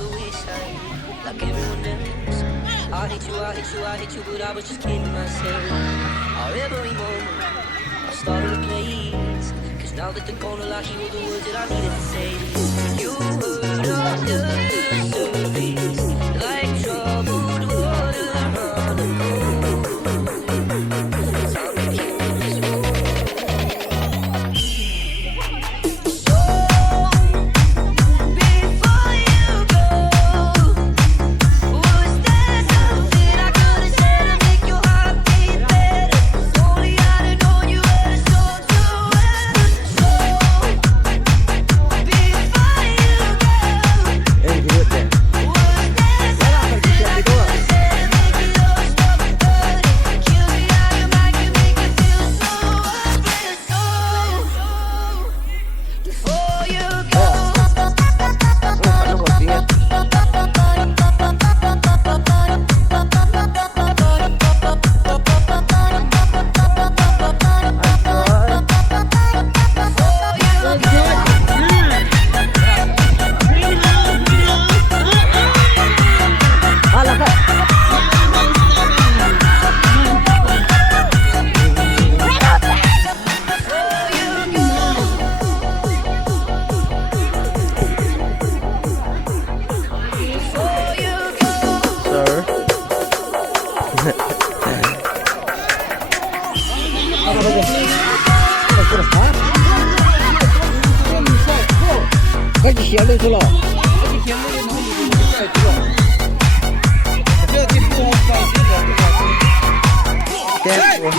the wayside, like everyone else. I hate you, I hate you, I hate you, but I was just kidding myself. Our every moment, I started a place. Cause now that they're gone, all I hear were the words that I needed to say. You heard under the surface, like troubled water running over. Time to keep this moving. cái gì xéo lên thôi lọ cái gì xéo lên nó không được cái gì lọ giờ thì mua vào cái của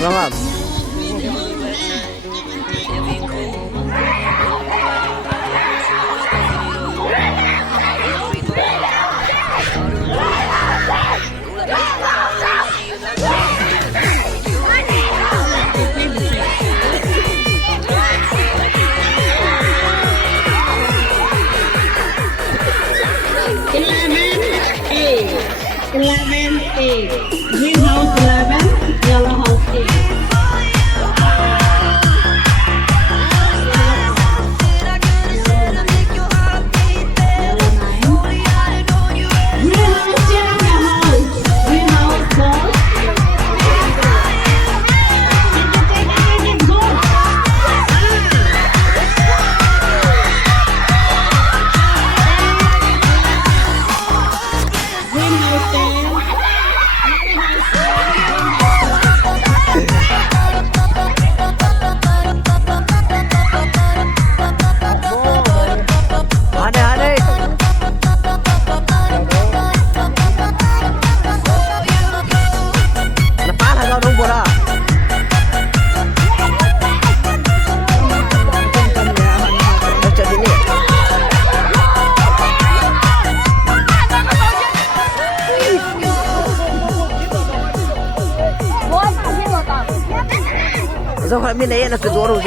vâng ạ. Eleven A, greenhouse 11, yellow house A. Rồi phải bên đấy là cái rúa rồi.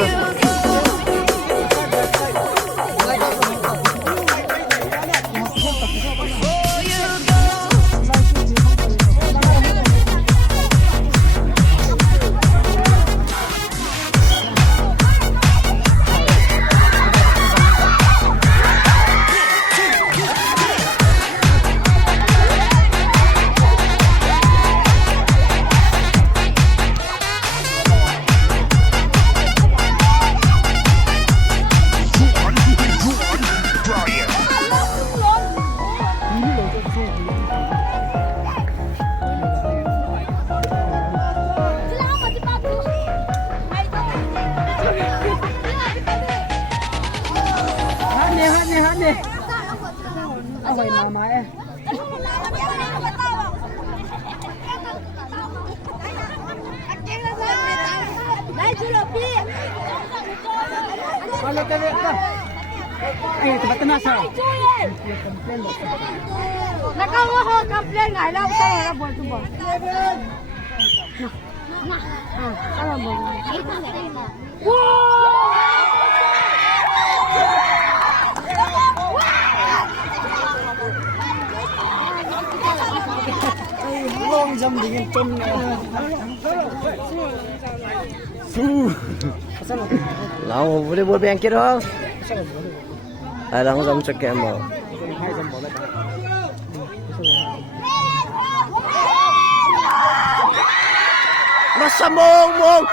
Hát đi. Ở ngoài nào mà em. Đây chú Lộc đi. Kalau kalian dah. Tempat tenang sah. Nak kau komplain ngai lah, saya nak buat tu bah. Kalau boleh. Wow. long dâm thì em trông lão vừa đi bơi bèn kia đó ai đang dâm cho kẹm mà nó sầm mông mông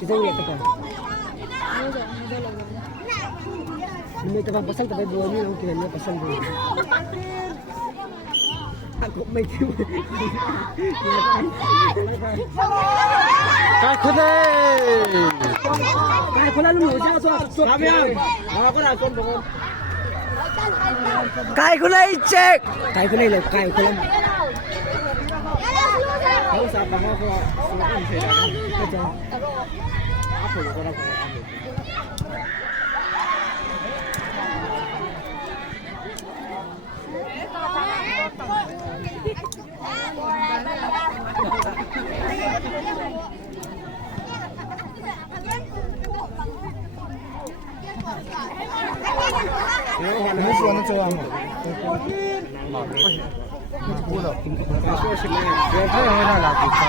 kita lihat kan ini kita pasang tapi dua ni orang kira pasang dua aku make cái khốn đấy cáiคนนั้นหนูใช่ไหมตัวครับยังก็ได้คนบอก cái khốn đấy chết cáiคนนี้เลยcáiคนนั้นเขาสาบมาเขาไม่เสียก็จะอัพโหลดก็ได้ 你喜欢这样吗？不了，说是没有，我看到那俩比赛。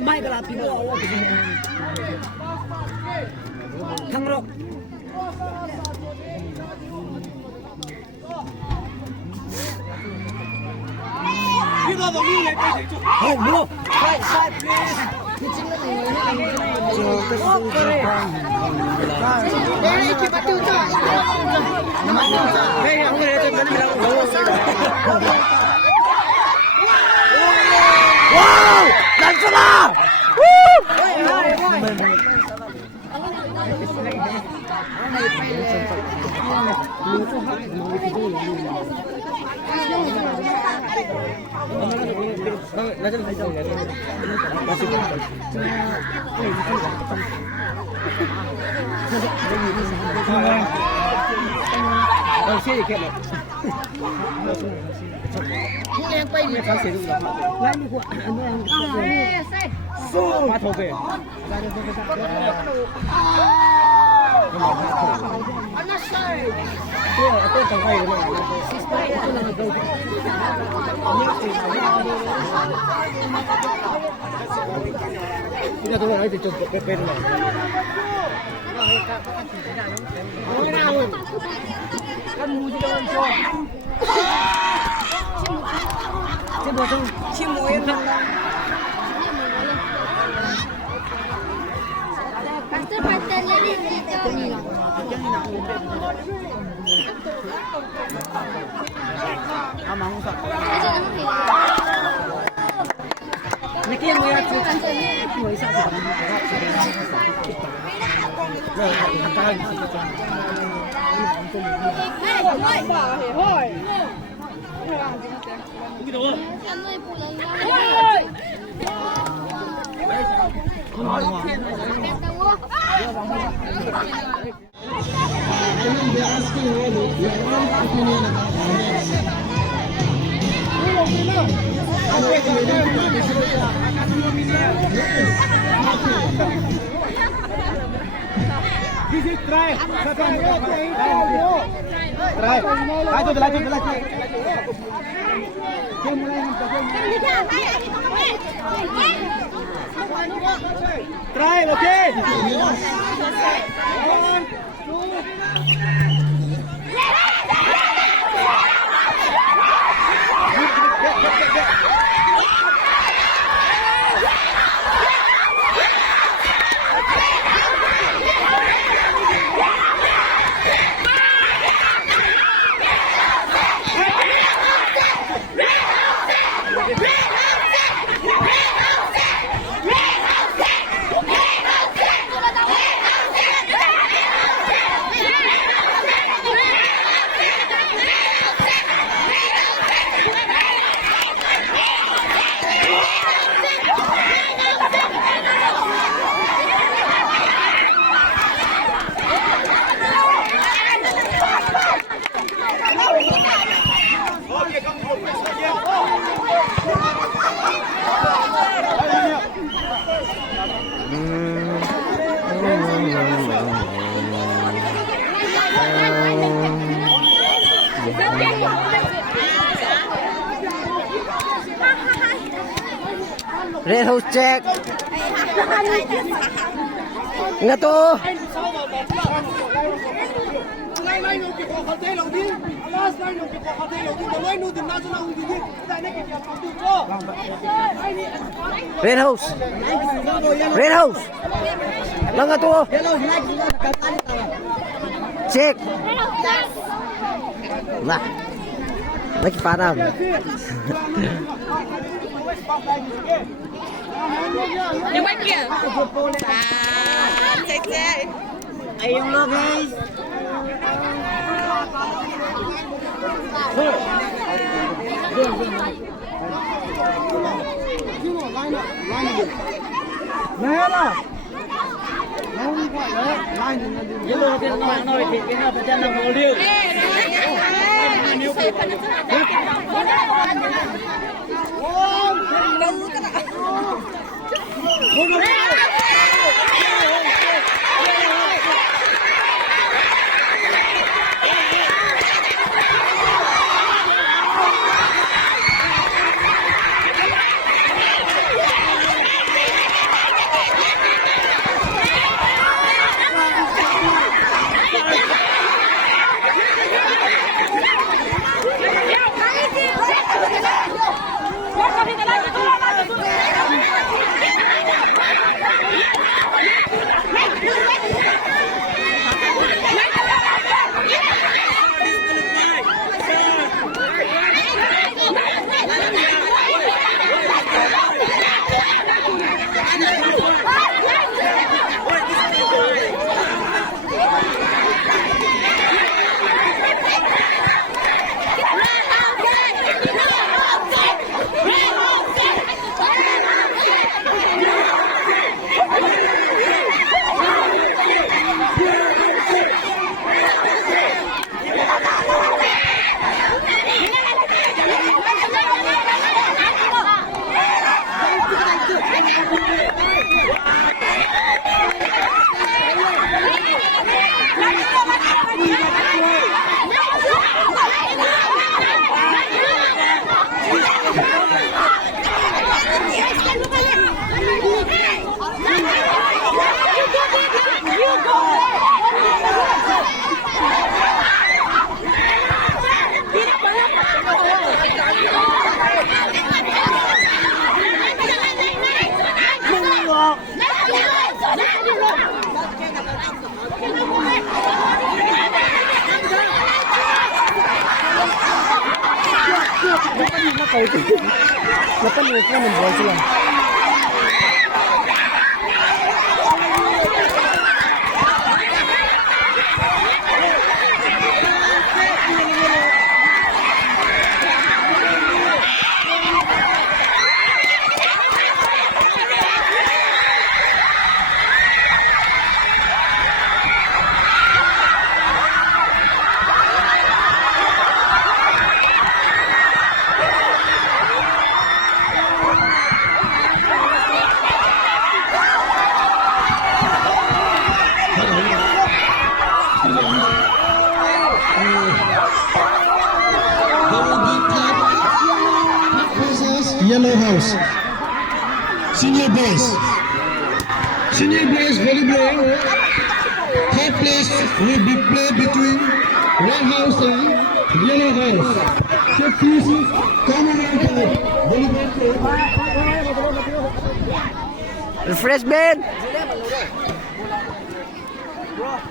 Mai cái là pin đó thằng rồi không mua sai sai wow đánh cho nào Kita tunggu nanti coba pepen lah. Kan muji dengan cok. Coba tu cimuin lah. Pastor lagi kita ni. Amang usap. Aja nama Niki yang dia tu. Cuma isap tu. Red house check. Nga to. Red house. Red house. Lang nga to. Check. Lah. Lagi parang. Yung mic niya. Check. Ayun lo guys. Napaliit na ng buwan sila. Yellow House. Senior boys. Senior boys volleyball. Third place will be played between Red House and Yellow House. So please come around to volleyball court. Refreshment!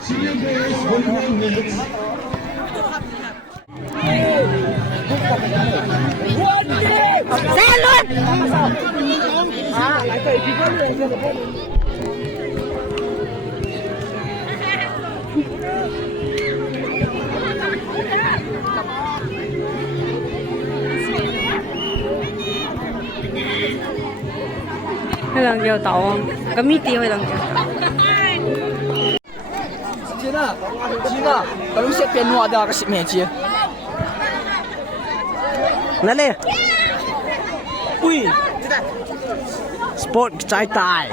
Senior boys volleyball nets. Cái lần vô tàu có mít tiêu hay lần vô. 把路线变挪的个面积。นั่นเลย 喂， สปอร์ตใจตาย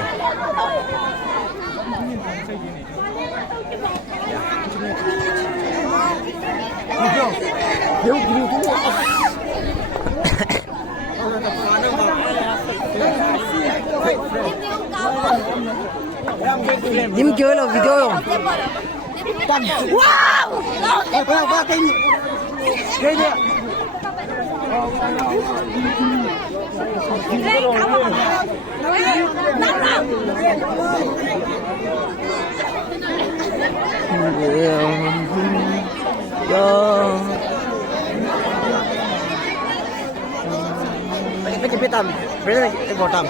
你们给了 video 用？ Mấy cái tầm, mấy cái bộ tầm.